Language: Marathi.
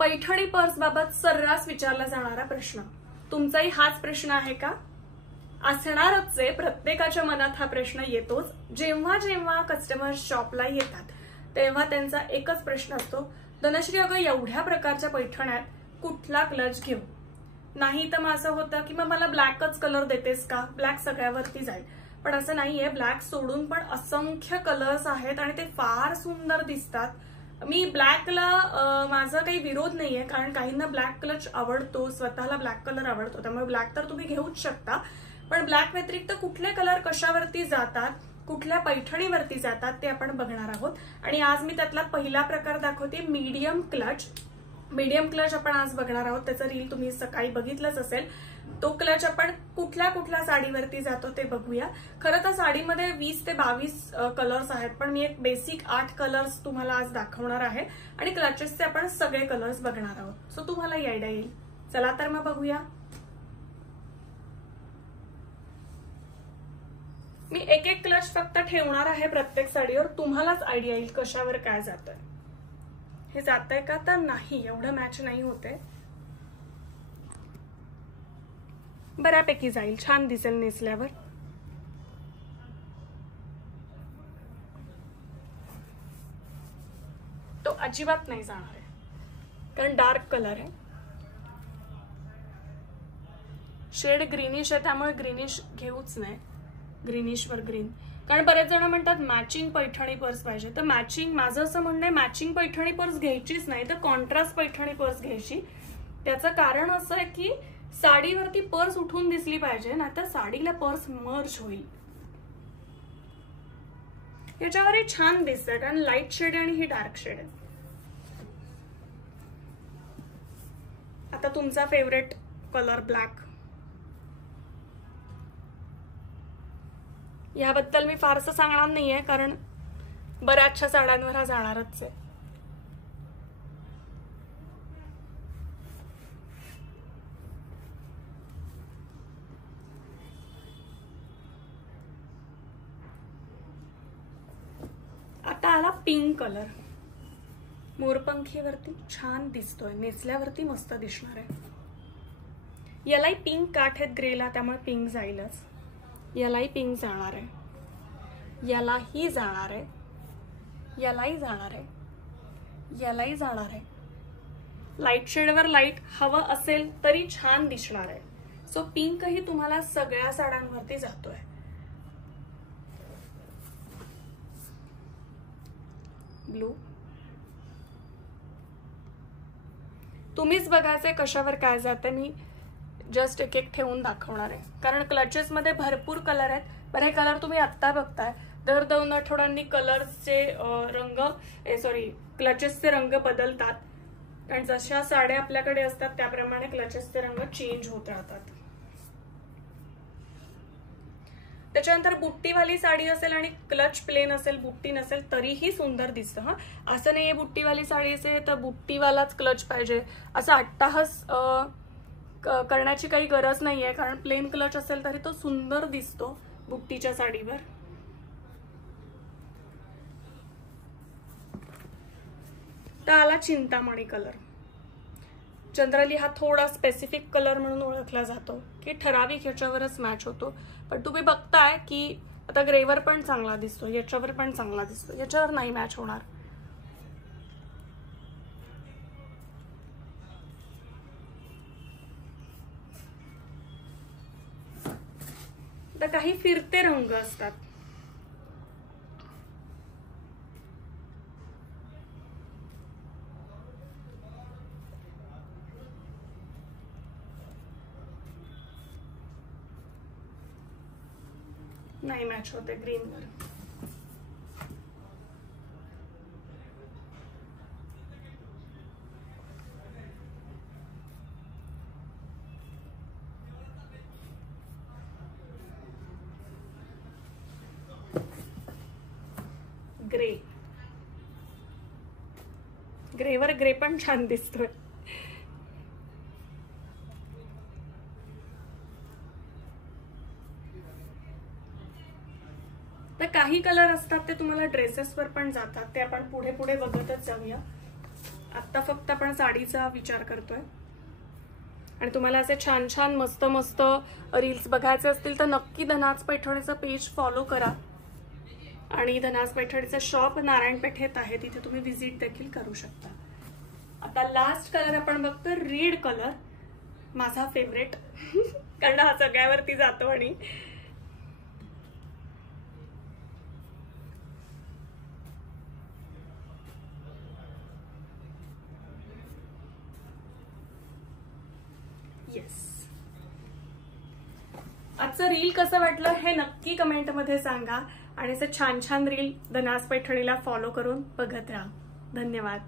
पैठणी पर्स बाबत सर्रास विचारला जाणारा प्रश्न, तुमचाही हाच प्रश्न आहे का? असणारच आहे, प्रत्येकाच्या मनात हा प्रश्न येतोच. जेव्हा जेव्हा कस्टमर शॉपला येतात तेव्हा त्यांचा एकच प्रश्न असतो, धनश्री अगं एवढ्या प्रकारच्या पैठण्यात कुठला क्लच घेऊ? नाही तर मग असं होतं की मग मला ब्लॅकच कलर देतेस का, ब्लॅक सगळ्यावरती जाईल. पण असं नाहीये, ब्लॅक सोडून पण असंख्य कलर्स आहेत आणि ते फार सुंदर दिसतात. मी ब्लॅकला माझा काही विरोध नाहीये, कारण काहींना ब्लॅक क्लच आवडतो, स्वतःला ब्लॅक कलर आवडतो, त्यामुळे ब्लॅक तर तुम्ही घेऊच शकता. पण ब्लॅक व्यतिरिक्त कुठले कलर कशावरती जातात, कुठल्या पैठणीवरती जातात ते आपण बघणार आहोत. आणि आज मी त्यातला पहिला प्रकार दाखवते, मीडियम क्लच. मीडियम क्लच आपण आज बघणार आहोत. त्याचा रील तुम्ही सकाळी बघितलंच असेल. तो क्लच आपण कुठल्या कुठल्या साडीवरती जातो ते बघूया. खरं तर साडीमध्ये 20 ते 22 कलर्स आहेत, पण मी एक बेसिक 8 कलर्स तुम्हाला आज दाखवणार आहे आणि क्लचेसचे आपण सगळे कलर्स बघणार आहोत. सो तुम्हाला आयडिया येईल. चला तर मग बघूया. मी एक एक क्लच फक्त ठेवणार आहे प्रत्येक साडीवर, तुम्हालाच आयडिया येईल कशावर काय जातंय. हे जातंय का तर नाही, एवढं मॅच नाही होते, बऱ्यापैकी जाईल, छान दिसेल नेसल्यावर. तो अजिबात नाही जाणार आहे, कारण डार्क कलर आहे, शेड ग्रीनिश आहे, त्यामुळे ग्रीनिश घेऊच नाही. ग्रीनिश वर ग्रीन, कारण बरेच जण म्हणतात मॅचिंग पैठणी पर्स पाहिजे. तर मॅचिंग, माझं असं म्हणणं आहे, मॅचिंग पैठणी पर्स घ्यायचीच नाही, तर कॉन्ट्रास्ट पैठणी पर्स घ्यायची. त्याचं कारण असं आहे की साडीवरती पर्स उठून दिसली पाहिजे, नाहीतर साडीला पर्स मर्ज होईल. याच्यावरही छान दिसतं, कारण लाईट शेड आणि ही डार्क शेड आहे. आता तुमचा फेवरेट कलर ब्लॅक. याबद्दल मी फारसं सांगणार नाहीये, कारण बऱ्याचशा साड्यांवर हा जाणारच आहे. आता आला पिंक कलर. मोरपंखीवरती छान दिसतोय, नेसल्यावरती मस्त दिसणार आहे. यालाही पिंक काठ आहेत ग्रेला, त्यामुळे पिंक जाईलच. यालाही पिंक जाणार आहे, यालाही जाणार आहे, यालाही जाणार आहे, यालाही जाणार आहे. लाईट शेडवर लाईट हवं असेल तरी छान दिसणार आहे. सो पिंकही तुम्हाला सगळ्या साड्यांवरती जातोय. ब्लू, तुम्हीच बघायचंय कशावर काय जाते. मी जस्ट एक एक ठेवून दाखवणार आहे, कारण क्लचेस मध्ये भरपूर कलर आहेत. बरे कलर तुम्ही आत्ता बघताय, दर 2 आठवड्यांनी कलर्सचे रंग, क्लचेसचे रंग बदलतात, कारण जशा साड्या आपल्याकडे असतात त्याप्रमाणे क्लचेसचे रंग चेंज होत राहतात. त्याच्यानंतर बुट्टीवाली साडी असेल आणि क्लच प्लेन असेल, बुट्टी नसेल, तरीही सुंदर दिसतं. हा, असं नाहीये बुट्टीवाली साडी असेल तर बुट्टीवालाच क्लच पाहिजे, असं अट्टाहास करण्याची काही गरज नाहीये, कारण प्लेन क्लच असेल तरी तो सुंदर दिसतो बुट्टीच्या साडीवर. तर आला चिंतामणी कलर. जनरली हा थोडा स्पेसिफिक कलर म्हणून ओळखला जातो, की ठराविक ह्याच्यावरच मॅच होतो. पण तुम्ही बघताय की आता ग्रेवर पण चांगला दिसतो, याच्यावर पण चांगला दिसतो, याच्यावर नाही मॅच होणार. तर काही फिरते रंग असतात. नाही मॅच होते ग्रीनवर. ग्रे, ग्रेवर ग्रे पण छान दिसतोय. तर काही कलर असतात ते तुम्हाला ड्रेसेसवर पण जातात, ते आपण पुढे पुढे बघतच जाऊया. आता फक्त आपण साडीचा विचार करतोय. आणि तुम्हाला असे छान छान मस्त मस्त रील्स बघायचे असतील तर नक्की धनाज पैठणीचं पेज फॉलो करा. आणि धनाज पैठणीचं शॉप नारायण पेठेत आहे, तिथे तुम्ही व्हिजिट देखील करू शकता. आता लास्ट कलर आपण बघतो रेड कलर, माझा फेवरेट कारण हा सगळ्यावरती जातो. आणि येस, आजचं रील कसं वाटलं हे नक्की कमेंटमध्ये सांगा. आणि असं छान छान रील धनाज पैठणीला फॉलो करून बघत राहा. धन्यवाद.